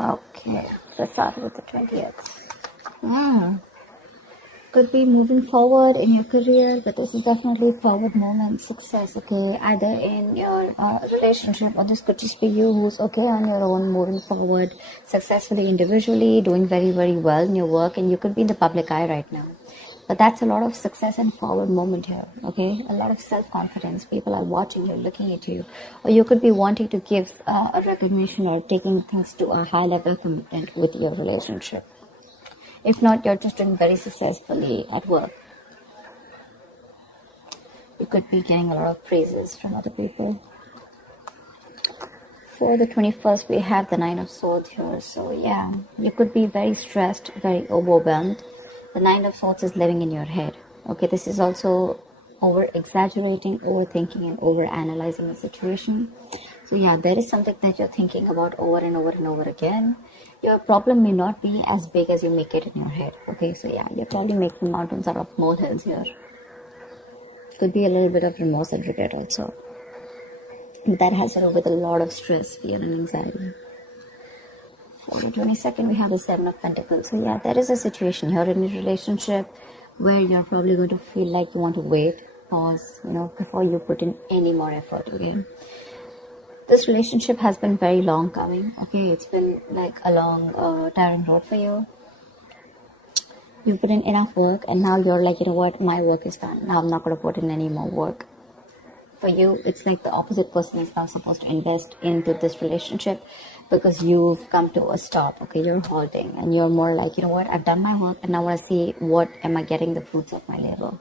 Okay, let's start with the 20th. Could be moving forward in your career, but this is definitely forward movement, success, okay, either in your relationship, or this could just be you who's okay on your own, moving forward successfully individually, doing very, very well in your work, and you could be in the public eye right now. But that's a lot of success and forward movement here, okay? A lot of self-confidence. People are watching you, looking at you. Or you could be wanting to give a recognition or taking things to a high level commitment with your relationship. If not, you're just doing very successfully at work. You could be getting a lot of praises from other people. For the 21st, we have the Nine of Swords here. So yeah, you could be very stressed, very overwhelmed. The Nine of Swords is living in your head. Okay, this is also over-exaggerating, overthinking, and over-analyzing the situation. So yeah, there is something that you're thinking about over and over and over again. Your problem may not be as big as you make it in your head. Okay, so yeah, you're probably making mountains out of molehills here. Could be a little bit of remorse and regret also. But that has to do with a lot of stress, fear, and anxiety. For the 22nd, we have the Seven of Pentacles. So yeah, there is a situation here in your relationship where you're probably going to feel like you want to wait, pause, before you put in any more effort, okay? This relationship has been very long coming, okay? It's been like a long, tiring road for you. You've put in enough work, and now you're like, you know what, my work is done. Now I'm not going to put in any more work. For you, it's like the opposite person is now supposed to invest into this relationship because you've come to a stop, okay? You're halting, and you're more like, you know what, I've done my work, and now I want to see what am I getting the fruits of my labor.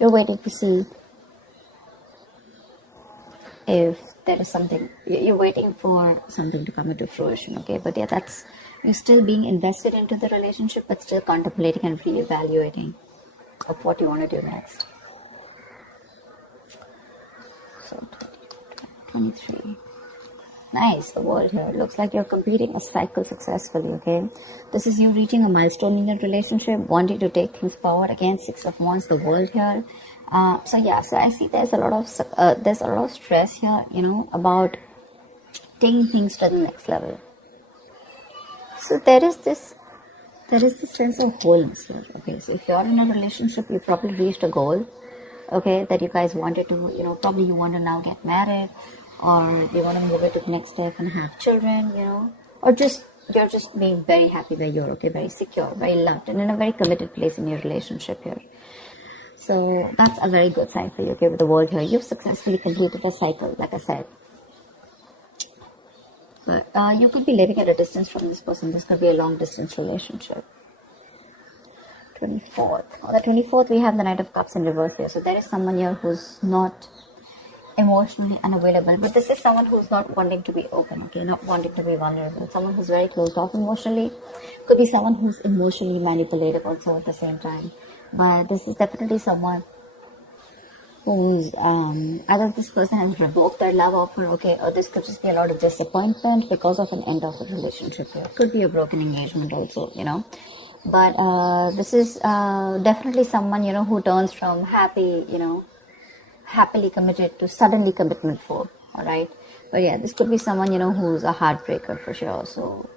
You're waiting to see if there is something, you're waiting for something to come into fruition, okay? But yeah, you're still being invested into the relationship, but still contemplating and reevaluating of what you want to do next. So 23. Nice, the world here. Looks like you're completing a cycle successfully, okay? This is you reaching a milestone in your relationship, wanting to take things forward. Again, Six of Wands, the world here. So I see there's a lot of stress here, about taking things to the next level. So there is this sense of wholeness here, okay? So if you're in a relationship, you probably reached a goal, okay, that you guys wanted to, probably you want to now get married, or you want to move it to the next step and have children, or you're just being very happy where you're, okay, very secure, very loved, and in a very committed place in your relationship here. So that's a very good sign for you, okay, with the world here. You've successfully completed a cycle, like I said. But you could be living at a distance from this person. This could be a long distance relationship. 24th. On the 24th, we have the Knight of Cups in reverse here. So there is someone here who's not emotionally unavailable. But this is someone who's not wanting to be open, okay, not wanting to be vulnerable. Someone who's very closed off emotionally. Could be someone who's emotionally manipulative also at the same time. But this is definitely someone who's either this person has revoked their love offer, okay, or this could just be a lot of disappointment because of an end of a relationship here. Could be a broken engagement also, But this is definitely someone, who turns from happily committed to suddenly commitment for, alright? But yeah, this could be someone, who's a heartbreaker for sure. So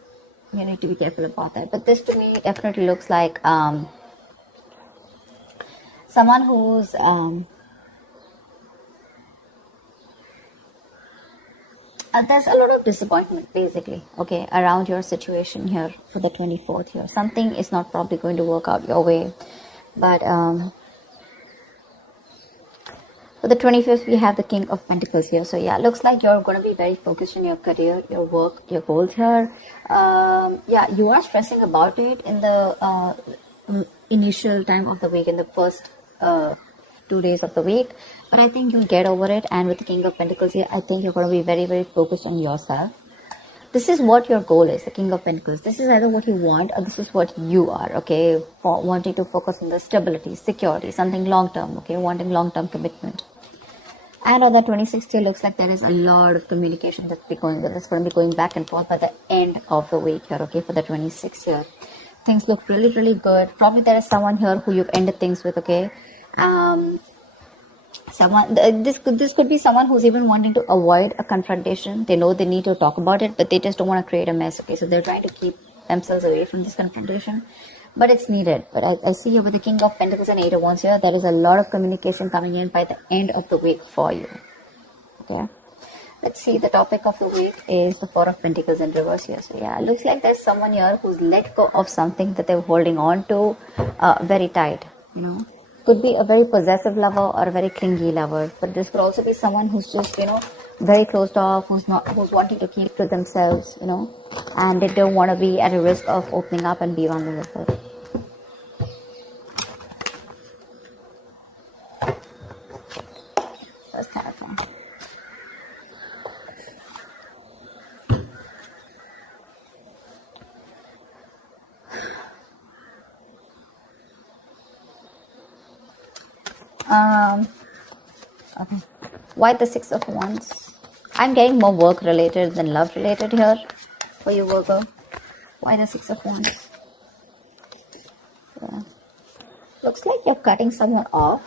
you need to be careful about that. But this to me definitely looks like someone who's there's a lot of disappointment basically, okay, around your situation here for the 24th here. Something is not probably going to work out your way. But for the 25th, we have the King of Pentacles here. So yeah, looks like you're going to be very focused on your career, your work, your goals here. Yeah, you are stressing about it in the initial time of the week, in the first 2 days of the week, but I think you'll get over it. And with the King of Pentacles here, I think you're going to be very, very focused on yourself. This is what your goal is, the King of Pentacles. This is either what you want or this is what you are, okay, for wanting to focus on the stability, security, something long-term, okay, wanting long-term commitment. And on the 26th here, looks like there is a lot of communication that's going to be going back and forth by the end of the week here, okay, for the 26th here. Things look really, really good. Probably there is someone here who you've ended things with, okay. This could be someone who's even wanting to avoid a confrontation. They know they need to talk about it, but they just don't want to create a mess. Okay, so they're trying to keep themselves away from this confrontation, but it's needed. But I see here with the King of Pentacles and Eight of Wands here, there is a lot of communication coming in by the end of the week for you. Okay, let's see. The topic of the week is the Four of Pentacles in reverse here. So yeah, it looks like there's someone here who's let go of something that they're holding on to very tight. You know, could be a very possessive lover or a very clingy lover, but this could also be someone who's just, very closed off, who's wanting to keep to themselves, and they don't want to be at a risk of opening up and be vulnerable. That's kind of fun. Okay. Why the Six of Wands? I'm getting more work related than love related here for you, Virgo. Why the Six of Wands? Yeah. Looks like you're cutting someone off.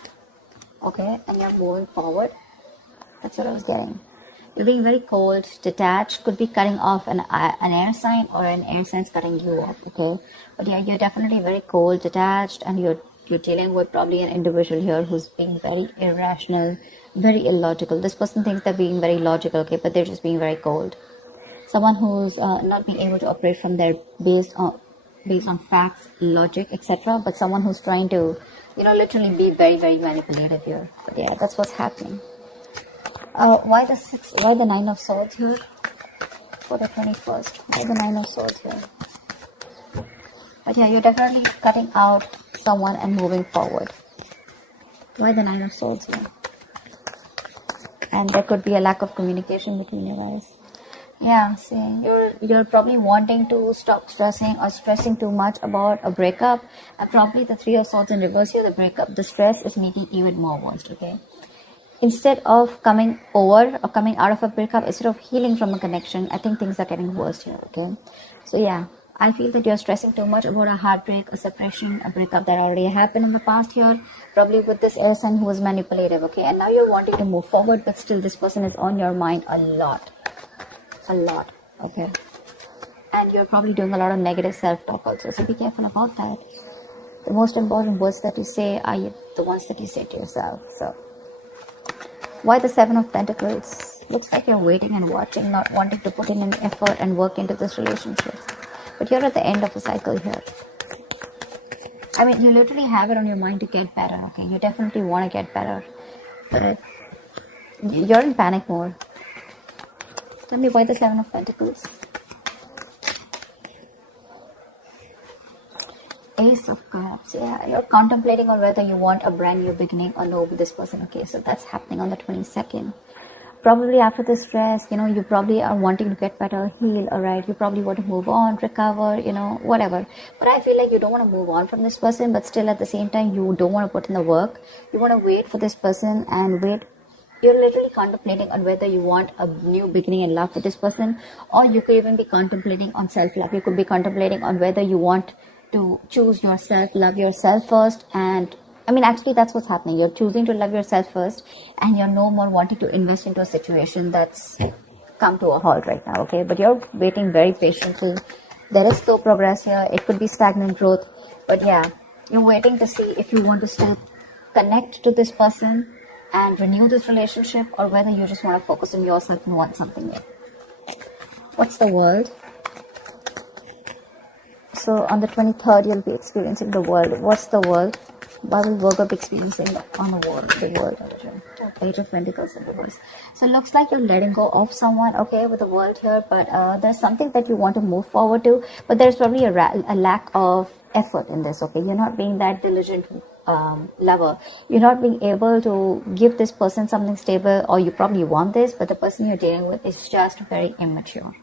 Okay, and you're moving forward. That's what I was getting. You're being very cold, detached. Could be cutting off an air sign, or an air sign's cutting you off. Okay, but yeah, you're definitely very cold, detached, and you're dealing with probably an individual here who's being very irrational, very illogical. This person thinks they're being very logical, okay, but they're just being very cold. Someone who's not being able to operate from their based on facts, logic, etc. But someone who's trying to, literally be very, very manipulative here. But yeah, that's what's happening. Why the Nine of Swords here for the 21st? Why the Nine of Swords here? But yeah, you're definitely cutting out someone and moving forward. Why the Nine of Swords here? And there could be a lack of communication between you guys. Yeah, see, you're probably wanting to stop stressing or stressing too much about a breakup, and probably the Three of Swords in reverse here, the breakup, the stress is making even more worse, okay? Instead of coming over or coming out of a breakup, instead of healing from a connection, I think things are getting worse here, okay? So yeah, I feel that you're stressing too much about a heartbreak, a separation, a breakup that already happened in the past here, probably with this air sign who was manipulative, okay? And now you're wanting to move forward, but still this person is on your mind a lot, okay? And you're probably doing a lot of negative self-talk also, so be careful about that. The most important words that you say are the ones that you say to yourself. So why the Seven of Pentacles? Looks like you're waiting and watching, not wanting to put in any effort and work into this relationship. But you're at the end of a cycle here. I mean, you literally have it on your mind to get better, okay? You definitely want to get better. But you're in panic mode. Tell me why the Seven of Pentacles? Ace of Cups. Yeah, you're contemplating on whether you want a brand new beginning or no with this person. Okay, so that's happening on the 22nd. Probably after the stress, you probably are wanting to get better, heal, alright? You probably want to move on, recover, whatever. But I feel like you don't want to move on from this person, but still at the same time, you don't want to put in the work. You want to wait for this person and wait. You're literally contemplating on whether you want a new beginning in love with this person, or you could even be contemplating on self-love. You could be contemplating on whether you want to choose yourself, love yourself first, and I mean, actually, that's what's happening. You're choosing to love yourself first, and you're no more wanting to invest into a situation that's come to a halt right now, okay? But you're waiting very patiently. There is slow progress here. It could be stagnant growth. But yeah, you're waiting to see if you want to still connect to this person and renew this relationship, or whether you just want to focus on yourself and want something new. What's the world? So on the 23rd, you'll be experiencing the world. What's the world? Why will Virgo be experiencing on the world? Page of Pentacles in reverse. So it looks like you're letting go of someone, okay, with the world here, but there's something that you want to move forward to, but there's probably a lack of effort in this, okay? You're not being that diligent lover. You're not being able to give this person something stable, or you probably want this, but the person you're dealing with is just very immature,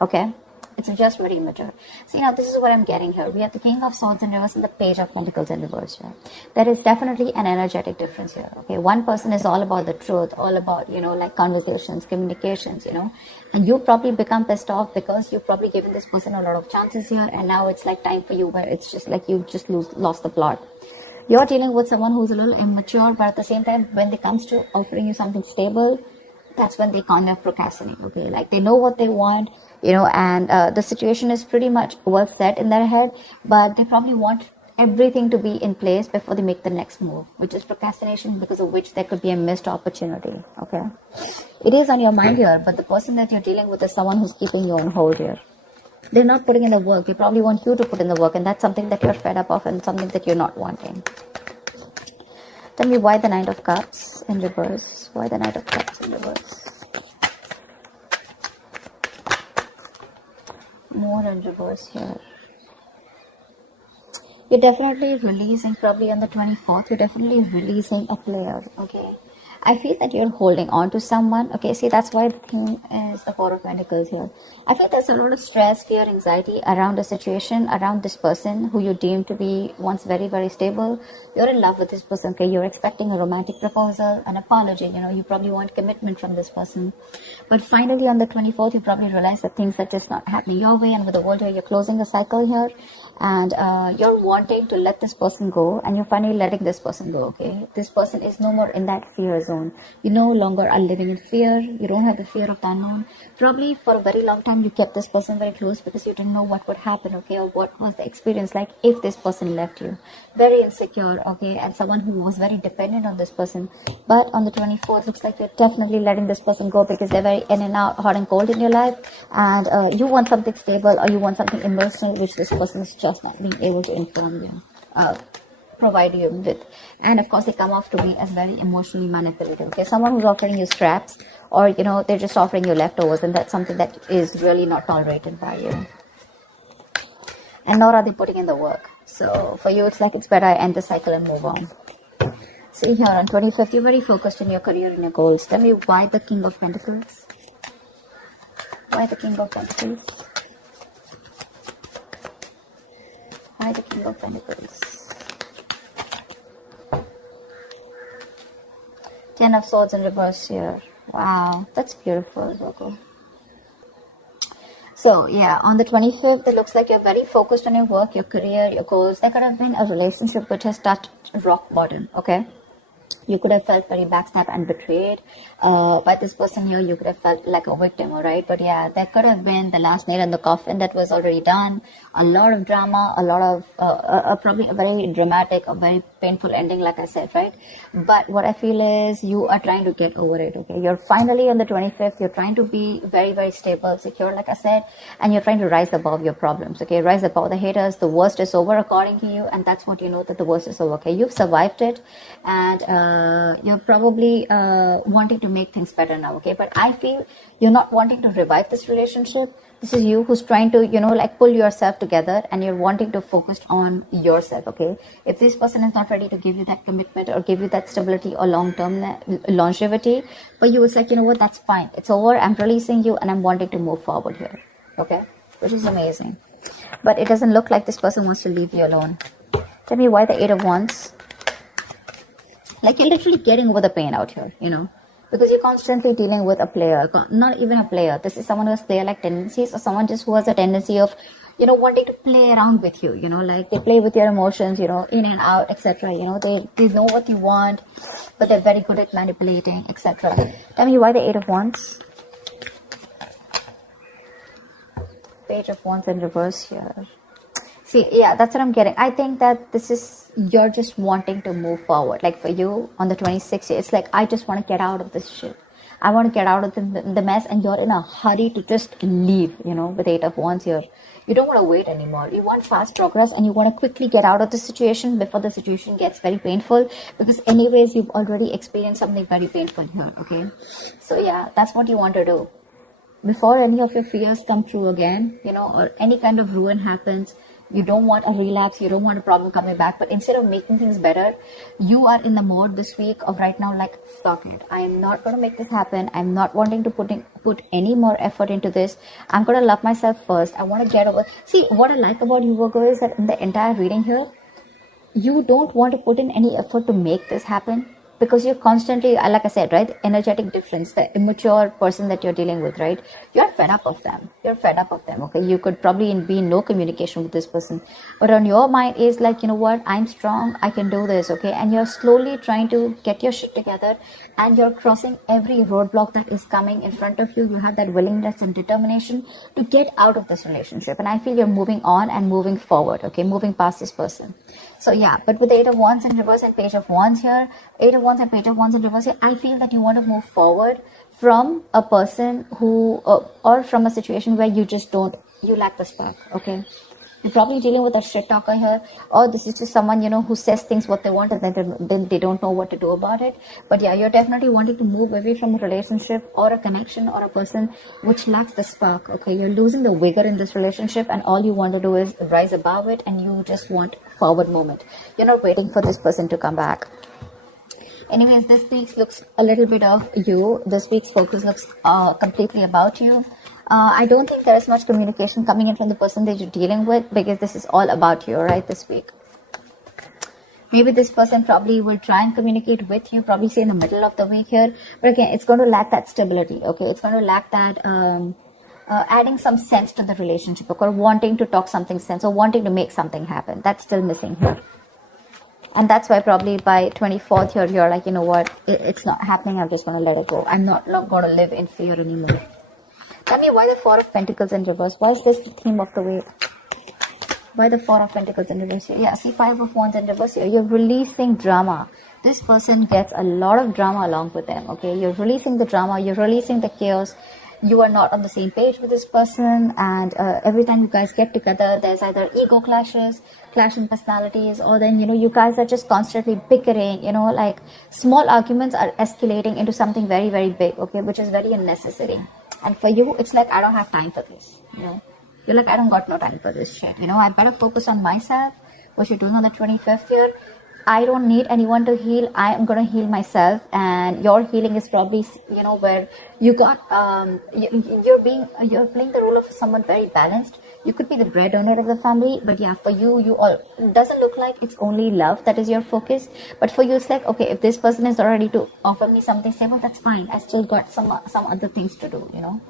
okay? It's just very immature. See, now this is what I'm getting here. We have the King of Swords in reverse and the Page of Pentacles in reverse here. There is definitely an energetic difference here. Okay, one person is all about the truth, all about, like conversations, communications, and you probably become pissed off because you've probably given this person a lot of chances here, and now it's like time for you where it's just like you've just lost the plot. You're dealing with someone who's a little immature, but at the same time, when it comes to offering you something stable, that's when they kind of procrastinate. Okay, like they know what they want, and the situation is pretty much well set in their head, but they probably want everything to be in place before they make the next move, which is procrastination, because of which there could be a missed opportunity. Okay, it is on your mind here, but the person that you're dealing with is someone who's keeping you on hold here. They're not putting in the work. They probably want you to put in the work, and that's something that you're fed up of and something that you're not wanting. Tell me why the Knight of Cups in reverse. Why the Knight of Cups in reverse? More in reverse here. You're definitely releasing, probably on the 24th, you're definitely releasing a player, okay? I feel that you're holding on to someone. Okay, see, that's why the theme is the Four of Pentacles here. I feel there's a lot of stress, fear, anxiety around a situation, around this person who you deem to be once very, very stable. You're in love with this person, okay? You're expecting a romantic proposal, an apology, you probably want commitment from this person. But finally, on the 24th, you probably realize that things are just not happening your way, and with the world here, you're closing a cycle here, and you're wanting to let this person go, and you're finally letting this person go, okay? This person is no more in that fear zone. You no longer are living in fear. You don't have the fear of the unknown. Probably for a very long time you kept this person very close because you didn't know what would happen, okay, or what was the experience like if this person left you. Very insecure, okay, and someone who was very dependent on this person. But on the 24th, looks like you're definitely letting this person go because they're very in and out, hot and cold in your life, and you want something stable, or you want something emotional, which this person is just not being able to inform you, provide you with. And of course, they come off to be as very emotionally manipulative, okay? Someone who's offering you scraps, or they're just offering you leftovers, and that's something that is really not tolerated by you, and nor are they putting in the work. So for you, it's like it's better I end the cycle and move on. See here, on 25th, you're very focused on your career and your goals. Tell me why the King of Pentacles. Why the King of Pentacles? Why the King of Pentacles? Ten of Swords in reverse here. Wow, that's beautiful, Virgo. So yeah, on the 25th, it looks like you're very focused on your work, your career, your goals. There could have been a relationship which has touched rock bottom, okay? You could have felt very backstabbed and betrayed by this person here. You could have felt like a victim, all right? But yeah, there could have been the last nail in the coffin that was already done. A lot of drama, a lot of probably a very dramatic, a very painful ending, like I said, right? But what I feel is you are trying to get over it, okay? You're finally on the 25th. You're trying to be very, very stable, secure, like I said, and you're trying to rise above your problems, okay? Rise above the haters. The worst is over according to you, and that's what you know, that the worst is over, okay? You've survived it, and you're probably wanting to make things better now, okay? But I feel you're not wanting to revive this relationship. This is you who's trying to, like pull yourself together, and you're wanting to focus on yourself, okay? If this person is not ready to give you that commitment or give you that stability or long-term longevity, but you was like, you know what, that's fine. It's over. I'm releasing you, and I'm wanting to move forward here, okay? Which is amazing. But it doesn't look like this person wants to leave you alone. Tell me why the Eight of Wands. Like you're literally getting over the pain out here, because you're constantly dealing with a player, not even a player. This is someone who has player-like tendencies, or someone just who has a tendency of, wanting to play around with you, like they play with your emotions, in and out, etc. They know what you want, but they're very good at manipulating, etc. Tell me why the Eight of Wands. Page of Wands in reverse here. See, yeah, that's what I'm getting. I think that this is, you're just wanting to move forward. Like for you, on the 26th, it's like, I just want to get out of this shit. I want to get out of the mess, and you're in a hurry to just leave, with Eight of Wands here. You don't want to wait anymore. You want fast progress, and you want to quickly get out of the situation before the situation gets very painful, because anyways, you've already experienced something very painful here, okay? So yeah, that's what you want to do. Before any of your fears come true again, or any kind of ruin happens, you don't want a relapse, you don't want a problem coming back, but instead of making things better, you are in the mode this week of right now, like, fuck it, I am not going to make this happen. I'm not wanting to put any more effort into this. I'm going to love myself first. I want to get over. See, what I like about you, Virgo, is that in the entire reading here, you don't want to put in any effort to make this happen. because you're constantly, like I said, right, energetic difference, the immature person that you're dealing with, right, you're fed up of them. Okay, you could probably be in no communication with this person, but on your mind is like, you know what, I'm strong, I can do this. Okay, and you're slowly trying to get your shit together, and you're crossing every roadblock that is coming in front of you. You have that willingness and determination to get out of this relationship, and I feel you're moving on and moving forward. Okay, moving past this person. So yeah, but with the 8 of Wands in reverse and Page of Wands here, 8 of Wands and Page of Wands in reverse here, I feel that you want to move forward from a person who, or from a situation where you just don't, you lack the spark. Okay, you're probably dealing with a shit talker here, or this is just someone, you know, who says things what they want and then they don't know what to do about it. But yeah, you're definitely wanting to move away from a relationship or a connection or a person which lacks the spark. Okay, you're losing the vigor in this relationship, and all you want to do is rise above it, and you just want forward movement. You're not waiting for this person to come back. Anyways, this week's looks a little bit of you. This week's focus looks completely about you. I don't think there is much communication coming in from the person that you're dealing with, because this is all about you, right, this week. Maybe this person probably will try and communicate with you, probably say in the middle of the week here. But again, it's going to lack that stability, okay? It's going to lack that adding some sense to the relationship, okay? Or wanting to talk something sense, or wanting to make something happen. That's still missing here. And that's why probably by 24th here, you're like, you know what, it's not happening. I'm just going to let it go. I'm not going to live in fear anymore. Tell me, why the 4 of Pentacles in reverse? Why is this the theme of the week? Why the 4 of Pentacles in reverse here? Yeah, see, 5 of Wands in reverse here. You're releasing drama. This person gets a lot of drama along with them, okay? You're releasing the drama. You're releasing the chaos. You are not on the same page with this person, and every time you guys get together, there's either ego clashes, clash in personalities, or then, you know, you guys are just constantly bickering, you know, like small arguments are escalating into something very, very big, okay, which is very unnecessary. And for you, it's like, I don't have time for this, you know. You're like, I don't got no time for this shit, you know. I better focus on myself. What you're doing on the 25th here, I don't need anyone to heal. I am going to heal myself. And your healing is probably, you know, where you got, you're playing the role of someone very balanced. You could be the breadwinner of the family, but yeah, for you, it doesn't look like it's only love that is your focus. But for you, it's like, okay, if this person is not ready to offer me something stable, that's fine. I still got some other things to do, you know.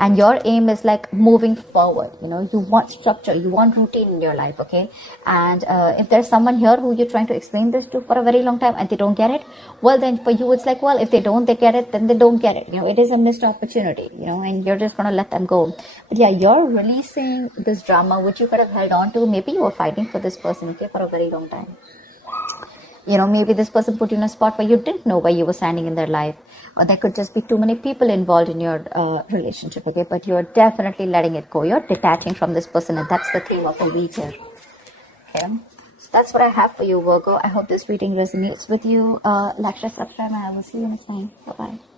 And your aim is like moving forward, you know. You want structure, you want routine in your life, okay? And if there's someone here who you're trying to explain this to for a very long time and they don't get it, well, then for you, it's like, well, if they get it, then they don't get it, you know. It is a missed opportunity, you know, and you're just going to let them go. But yeah, you're releasing this drama which you could have held on to. Maybe you were fighting for this person, okay, for a very long time. You know, maybe this person put you in a spot where you didn't know where you were standing in their life, or there could just be too many people involved in your relationship, okay? But you're definitely letting it go. You're detaching from this person, and that's the theme of the week here, okay? So that's what I have for you, Virgo. I hope this reading resonates with you. Like, share, subscribe, and I will see you next time. Bye-bye.